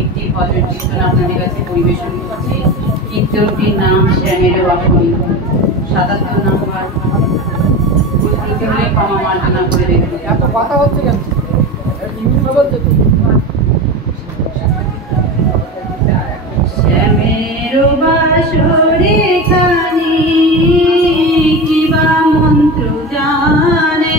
একটি ভজন কীর্তন আপনাদের কাছে পরিবেশন করছি। কীর্তনটির নাম শ্যামের বাসনী। ৭৭ নম্বর। বুঝতে হলে ক্ষমা মার্জনা করে দেখুন। এত কথা হচ্ছে কেন? শ্যামের বাসরে খানি কিবা মন্ত্র জানে,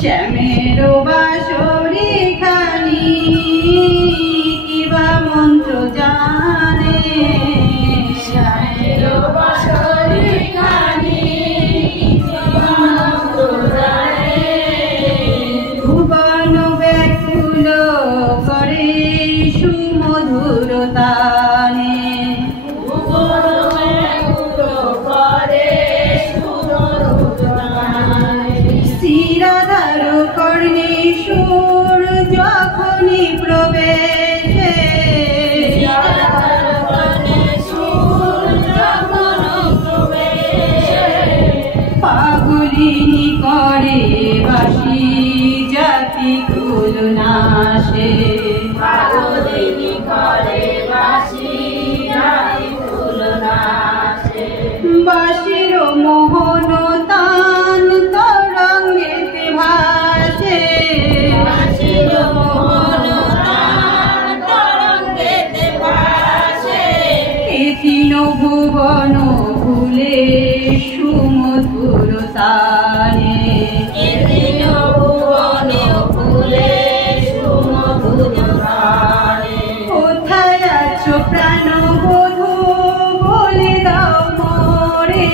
শ্যামের বাসরে খানি কিবা মন্ত্র জানে, শ্যামের বাসরে খানি কিবা মন্ত্র জানে, ভুবন ব্যাকুল করে সুমধুর তানে, শ্রীরাধার কর্ণে সুর যখনই প্রবেশে, পাগলিনী করে বাসি জাতি কুল নাশে, পাগলিনী করে বাসি জাতি কুল নাশে, বাসির মোহন তান তরঙ্গেতে ভাসে, বাসির মোহন তান তরঙ্গেতে ভাসে, এ তিন ভুবন ভুলে সুমধুর তানে, এ তিন ভুবন ভুলে সুমধুর তানে, কোথায় আছো প্রাণ বধূ বলে দাও মোরে,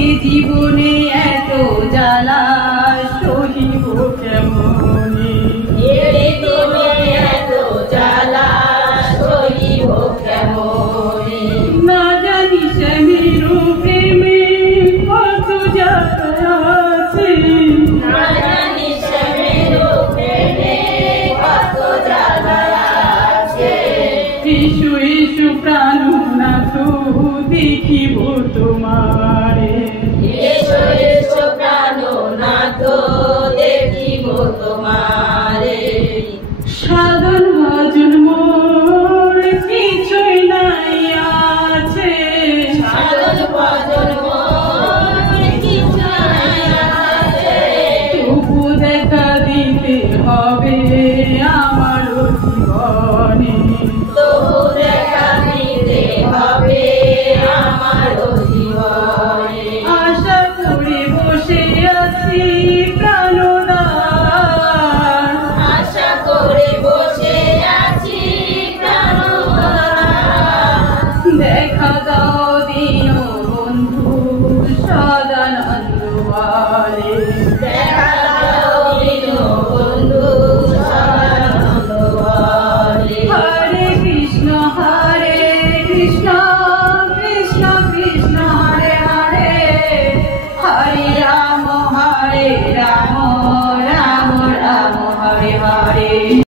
এ জীবনে এত জ্বালা সহিব কেমনে, এত জ্বালা সহিব কেমনে, না জানি স্বামীর প্রেমে কত জ্বালা আছে, না জানি স্বামীর প্রেমে কত জ্বালা আছে, ইসু ইসু প্রাণনাথ দেখিব তোমারে, এসো এসো প্রাণনাথ দেখিব তোমারে।